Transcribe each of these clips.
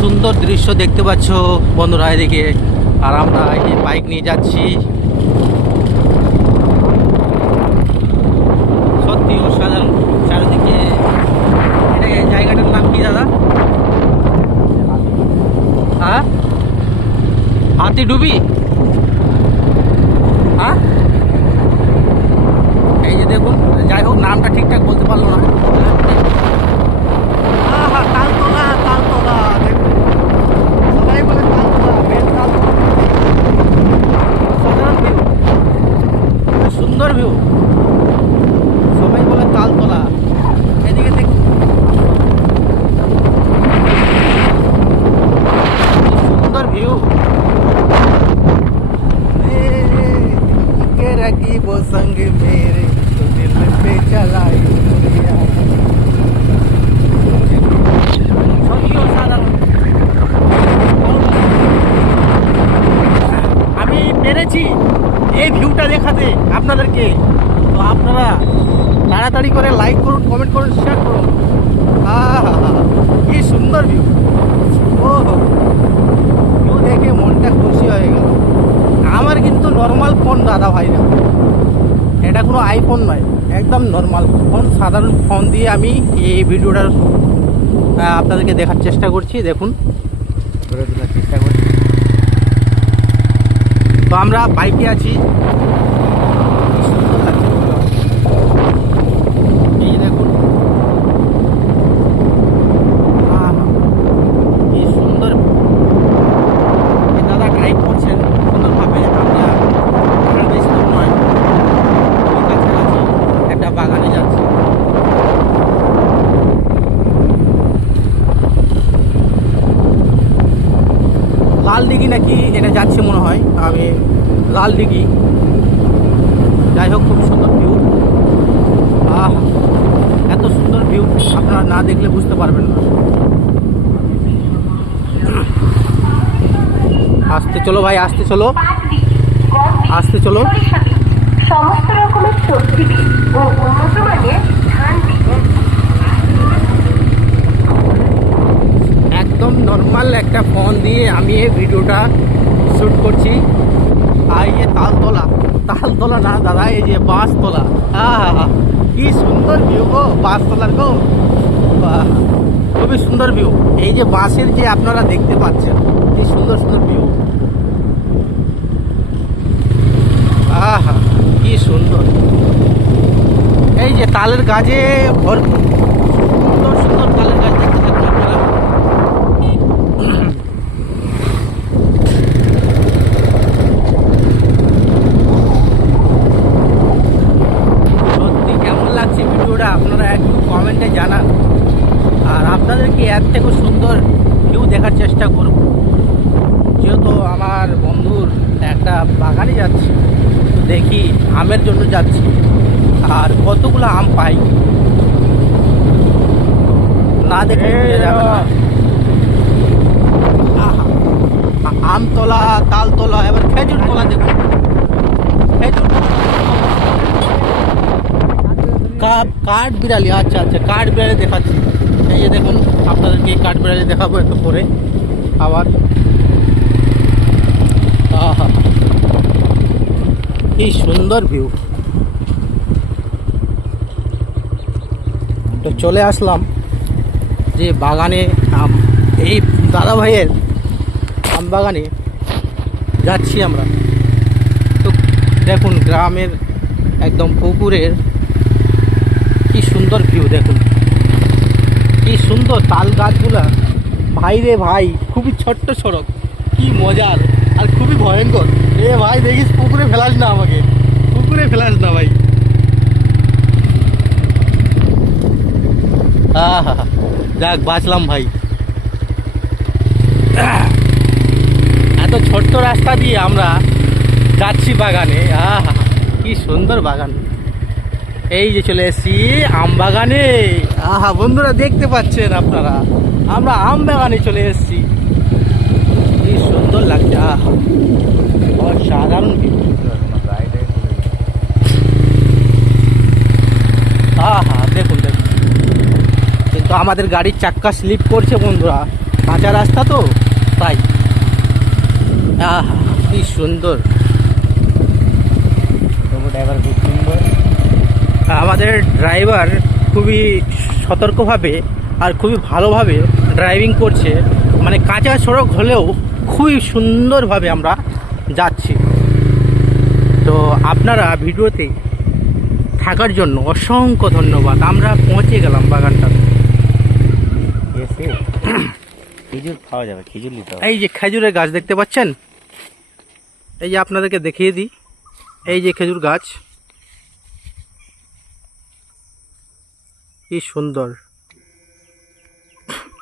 সুন্দর দৃশ্য দেখতে পাচ্ছ বন্ধুরা এদিকে। আর আমরা এই বাইক নিয়ে যাচ্ছি, সত্যি অসাধারণ চারিদিকে। এটা জায়গাটার নাম কি দাদা? হ্যাঁ, হাতিডুবি। হ্যাঁ, এই যে দেখুন, যাই হোক নামটা ঠিকঠাক বলতে পারলো না। তালতলা, তালতলা দেখুন, সবাই বলে তালতলা, বেল তালতলা। সাধারণ ভিউ, সুন্দর ভিউ, সবাই বলে তালতলা। এদিকে দেখুন, সুন্দর ভিউ। रखी वो संग मेरे तो दिल पे चलाई আমি পেরেছি এই ভিউটা দেখাতে আপনাদেরকে। তো আপনারা তাড়াতাড়ি করে লাইক করুন, কমেন্ট করুন, শেয়ার করুন। কি সুন্দর ভিউ! ও ভিউ দেখে মনটা খুশি হয়ে গেল। আমার কিন্তু নর্মাল ফোন দাদা ভাইরা, এটা কোনো আইফোন নয়, একদম নর্মাল ফোন, সাধারণ ফোন দিয়ে আমি এই ভিডিওটা আপনাদেরকে দেখার চেষ্টা করছি। দেখুন, ধরে তোলার চেষ্টা করছি। তো আমরা বাইকে আছি, সুন্দর লাগছে। এই দেখুন, কি সুন্দর দাদা ড্রাইভ করছেন সুন্দরভাবে। আমরা বেশি দূর নয়, কাছাকাছি একটা বাগানে যাচ্ছি। লাল দিঘি নাকি এটা যাচ্ছে মনে হয়, আমি লাল দিঘি। যাই হোক, খুব সুন্দর ভিউ। এত সুন্দর ভিউ আপনারা না দেখলে বুঝতে পারবেন না। আসতে চলো ভাই, আসতে চলো, আসতে চলো। সমস্ত রকমের সবজি ও উন্নত মানের ধান একদম নর্মাল একটা ফোন দিয়ে আমি এই ভিডিওটা শ্যুট করছি। আর এই যে তালতলা, তালতলা না দাদা, এই যে বাঁশতলা। কি সুন্দর ভিউ গো বাঁশতলার গো, খুবই সুন্দর ভিউ। এই যে বাঁশের যে আপনারা দেখতে পাচ্ছেন, কি সুন্দর সুন্দর ভিউ। কি সুন্দর! এই যে তালের গাছে ভরপুর, সুন্দর সুন্দর তালের গাছ দেখতে থাকুন আপনারা। সত্যি কেমন লাগছে ভিডিওটা আপনারা একটু কমেন্টে জানান। আর আপনাদেরকে এর থেকে সুন্দর ভিউ দেখার চেষ্টা করব। যেহেতু আমার বন্ধুর একটা বাগানে যাচ্ছি, দেখি আমের জন্য যাচ্ছি, আর কতগুলো আম পাই না দেখে যাবে না। আমতলা, তালতলা, এবার খেজুর তলা দেখুন, খেজুর কাঠ বিড়ালি। আচ্ছা আচ্ছা, কাঠ বিড়ালি দেখাচ্ছি। এই যে দেখুন, আপনাদেরকে কাঠ বিড়ালি দেখাবো একটু পরে আবার। কি সুন্দর ভিউ! তো চলে আসলাম যে বাগানে, এই দাদা ভাইয়ের আম বাগানে যাচ্ছি আমরা। তো দেখুন, গ্রামের একদম পুকুরের কি সুন্দর ভিউ দেখুন, কি সুন্দর তাল গাছগুলা। ভাই রে ভাই, খুবই ছোট্ট সড়ক, কি মজার আর খুবই ভয়ঙ্কর। এ ভাই দেখিস, পুকুরে ফেলাস না আমাকে, পুকুরে ফেলাস না ভাই। যাক, বাঁচলাম ভাই। এত ছোট্ট রাস্তা দিয়ে আমরা যাচ্ছি বাগানে। কি সুন্দর বাগান! এই যে চলে এসেছি আম বাগানে। বন্ধুরা দেখতে পাচ্ছেন আপনারা, আমরা আম বাগানে চলে এসেছি। কি সুন্দর লাগছে! অসাধারণ ভিউ। দেখুন দেখুন, কিন্তু আমাদের গাড়ির চাক্কা স্লিপ করছে বন্ধুরা। কাঁচা রাস্তা তো তাই। আহা কি সুন্দর। টোটো ড্রাইভার খুব সুন্দর। আমাদের ড্রাইভার খুবই সতর্কভাবে আর খুবই ভালোভাবে ড্রাইভিং করছে, মানে কাঁচা সড়ক হলেও খুবই সুন্দরভাবে আমরা যাচ্ছি। তো আপনারা ভিডিওতে থাকার জন্য অসংখ্য ধন্যবাদ। আমরা পৌঁছে গেলাম বাগানটা। এসে খেজুর খাওয়া যাবে, খেজুর নিতে হবে। এই যে খেজুরের গাছ দেখতে পাচ্ছেন, এই যে আপনাদেরকে দেখিয়ে দিই, এই যে খেজুর গাছ, কি সুন্দর।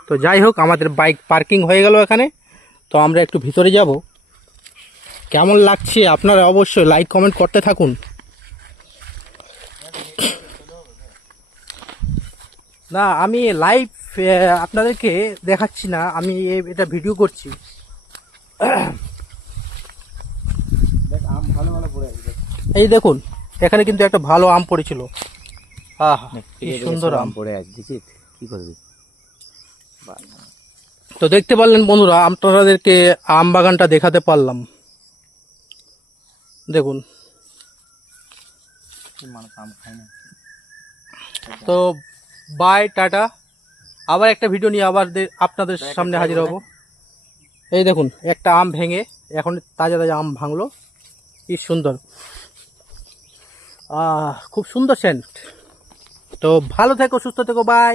তো যাই হোক, আমাদের বাইক পার্কিং হয়ে গেল এখানে। তো আমরা একটু ভিতরে যাব। কেমন লাগছে আপনারা অবশ্যই লাইক কমেন্ট করতে থাকুন। না, আমি লাইভ আপনাদেরকে দেখাচ্ছি না, আমি এটা ভিডিও করছি। আম ভালো ভালো পড়ে আছে। এই দেখুন, এখানে কিন্তু একটা ভালো আম পড়েছিল। আহা কি সুন্দর আম। পড়ে আছে, দেখছিস কি করবি। তো দেখতে পারলেন বন্ধুরা, আপনাদেরকে আম বাগানটা দেখাতে পারলাম। দেখুন। মানুষ আম খায় না। তো বাই, টাটা। আবার একটা ভিডিও নিয়ে আবার আপনাদের সামনে হাজির হব। এই দেখুন, একটা আম ভেঙে এখন তাজা তাজা আম ভাঙলো, কি সুন্দর। খুব সুন্দর সেন্ট। তো ভালো থেকো, সুস্থ থেকো, বাই।